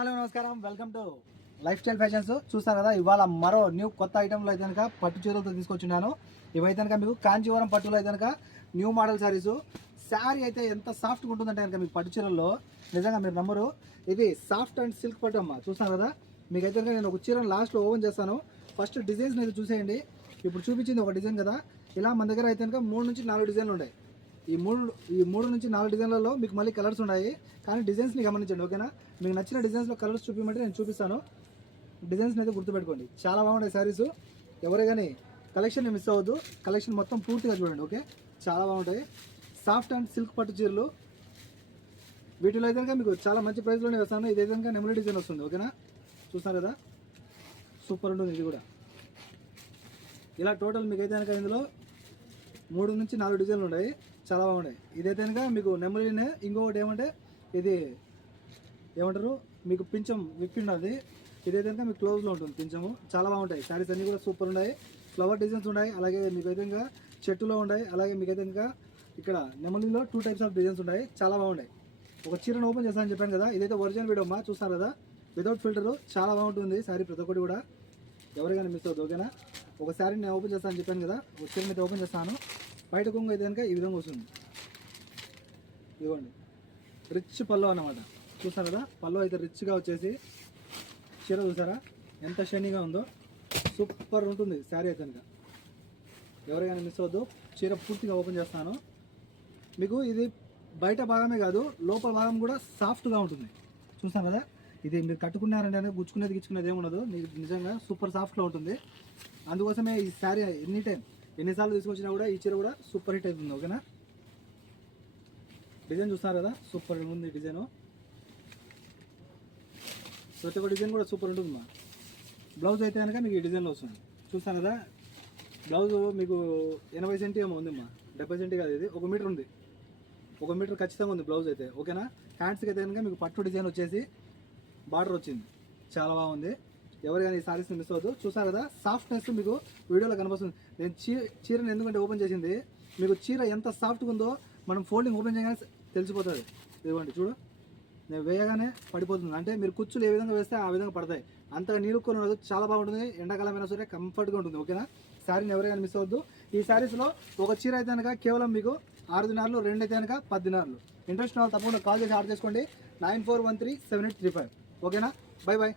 Hello నమస్కారం, welcome to life style fashions. చూస్తారు కదా, ఇవాళ మరో న్యూ కొత్త ఐటెంలో అయితే కనుక పట్టు చీరలతో తీసుకొచ్చున్నాను. ఇవైతే కనుక మీకు కాంచీవరం పట్టులో అయితే కనుక న్యూ మోడల్ శారీస్. శారీ అయితే ఎంత సాఫ్ట్గా ఉంటుందంటే కనుక మీకు పట్టు చీరల్లో నిజంగా మీరు నమ్మరు. ఇది సాఫ్ట్ అండ్ సిల్క్ పట్టు అమ్మ. చూస్తున్నారు కదా, మీకైతే కనుక నేను ఒక చీరను లాస్ట్లో ఓపెన్ చేస్తాను. ఫస్ట్ డిజైన్స్ అయితే చూసేయండి. ఇప్పుడు చూపించింది ఒక డిజైన్ కదా, ఇలా మన దగ్గర అయితే కనుక 3 నుంచి 4 డిజైన్లు ఉన్నాయి. ఈ మూడు నుంచి 4 డిజైన్లలో మీకు మళ్ళీ కలర్స్ ఉన్నాయి, కానీ డిజైన్స్ని గమనించండి. ఓకేనా, మీకు నచ్చిన డిజైన్స్లో కలర్స్ చూపించమంటే నేను చూపిస్తాను. డిజైన్స్ని అయితే గుర్తుపెట్టుకోండి, చాలా బాగుంటాయి శారీస్. ఎవరే కానీ కలెక్షన్ మిస్ అవ్వద్దు, కలెక్షన్ మొత్తం పూర్తిగా చూడండి. ఓకే, చాలా బాగుంటాయి సాఫ్ట్ అండ్ సిల్క్ పట్టు చీరలు. వీటిలో అయితే కనుక మీకు చాలా మంచి ప్రైస్లోనే వేస్తాను. ఇది అయితే కనుక నెమలి డిజైన్ వస్తుంది. ఓకేనా, చూస్తారు కదా, సూపర్ ఉంటుంది ఇది కూడా. ఇలా టోటల్ మీకు అయితే కనుక ఇందులో 3 నుంచి 4 డిజైన్లు ఉన్నాయి, చాలా బాగున్నాయి. ఇదైతే కనుక మీకు నెమలినే. ఇంకొకటి ఏమంటే ఇది ఏమంటారు, మీకు పింఛం విప్పిండది. ఇదైతే కనుక మీకు క్లోజ్లో ఉంటుంది పింఛము. చాలా బాగుంటాయి శారీస్, అన్నీ కూడా సూపర్ ఉన్నాయి. ఫ్లవర్ డిజైన్స్ ఉన్నాయి, అలాగే మీకైతే ఇంకా చెట్టులో ఉన్నాయి. అలాగే మీకైతే ఇంకా ఇక్కడ నెమలిలో 2 టైప్స్ ఆఫ్ డిజైన్స్ ఉన్నాయి, చాలా బాగున్నాయి. ఒక చీరను ఓపెన్ చేస్తానని చెప్పాను కదా, ఇదైతే ఒరిజినల్ వీడియో అమ్మా. చూస్తారు కదా, వితౌట్ ఫిల్టర్, చాలా బాగుంటుంది శారీ. ప్రతి ఒక్కటి కూడా ఎవరికైనా మిస్ అవుతుంది. ఓకేనా, ఒక శారీని నేను ఓపెన్ చేస్తానని చెప్పాను కదా, ఒక చీరని అయితే ఓపెన్ చేస్తాను. బయట కొంగు అయితే కనుక ఈ విధంగా వస్తుంది. ఇదిగోండి, రిచ్ పళ్ళు అన్నమాట. చూస్తారు కదా, పళ్ళు అయితే రిచ్గా వచ్చేసి చీర చూసారా ఎంత షైనీగా ఉందో. సూపర్ ఉంటుంది శారీ అయితే కనుక, ఎవరికైనా మిస్ అవ్వద్దు. చీర పూర్తిగా ఓపెన్ చేస్తాను. మీకు ఇది బయట భాగమే కాదు, లోపల భాగం కూడా సాఫ్ట్గా ఉంటుంది. చూస్తాను కదా, ఇది మీరు కట్టుకున్నారంటే గుచ్చుకునేది గిచ్చుకునేది ఏముండదు, మీకు నిజంగా సూపర్ సాఫ్ట్లో ఉంటుంది. అందుకోసమే ఈ శారీ ఎన్నిసార్లు తీసుకొచ్చినా కూడా ఈ చీర కూడా సూపర్ హిట్ అవుతుంది. ఓకేనా, డిజైన్ చూస్తున్నారు కదా, సూపర్ ఉంది డిజైన్. ప్రతి ఒక్క డిజైన్ కూడా సూపర్ ఉంటుంది మా. బ్లౌజ్ అయితే కనుక మీకు ఈ డిజైన్లో వస్తుంది. చూస్తాను కదా, బ్లౌజ్ మీకు 80 సెంటీ ఏమో ఉందమ్మా, 70 సెంటీ కాదు, ఇది 1 మీటర్ ఉంది. 1 మీటర్ ఖచ్చితంగా ఉంది బ్లౌజ్ అయితే. ఓకేనా, హ్యాండ్స్కి అయితే కనుక మీకు పట్టు డిజైన్ వచ్చేసి బార్డర్ వచ్చింది, చాలా బాగుంది. ఎవరు కానీ ఈ సారీస్ని మిస్ అవ్వద్దు. చూసారు కదా, సాఫ్ట్నెస్ మీకు వీడియోలో కనిపిస్తుంది. నేను చీరని ఎందుకంటే ఓపెన్ చేసింది, మీకు చీర ఎంత సాఫ్ట్గా ఉందో మనం ఫోల్డింగ్ ఓపెన్ చేయగానే తెలిసిపోతుంది. ఇదిగోండి చూడు, నేను వేయగానే పడిపోతుంది. అంటే మీరు కుచ్చులు ఏ విధంగా వేస్తే ఆ విధంగా పడతాయి. అంతగా నీరుకొని ఉండదు, చాలా బాగుంటుంది. ఎండాకాలం అయినా సరే కంఫర్ట్గా ఉంటుంది. ఓకేనా, శారీని ఎవరైనా మిస్ అవ్వద్దు. ఈ శారీస్లో ఒక చీర అయితే కనుక కేవలం మీకు 6 దినార్లు, 2 అయితే కనుక 10 దినార్లు. ఇంట్రెస్ట్ ఉన్న వాళ్ళు తప్పకుండా కాల్ చేసి ఆర్డర్ చేసుకోండి. 94137835. ఓకేనా, బై బాయ్.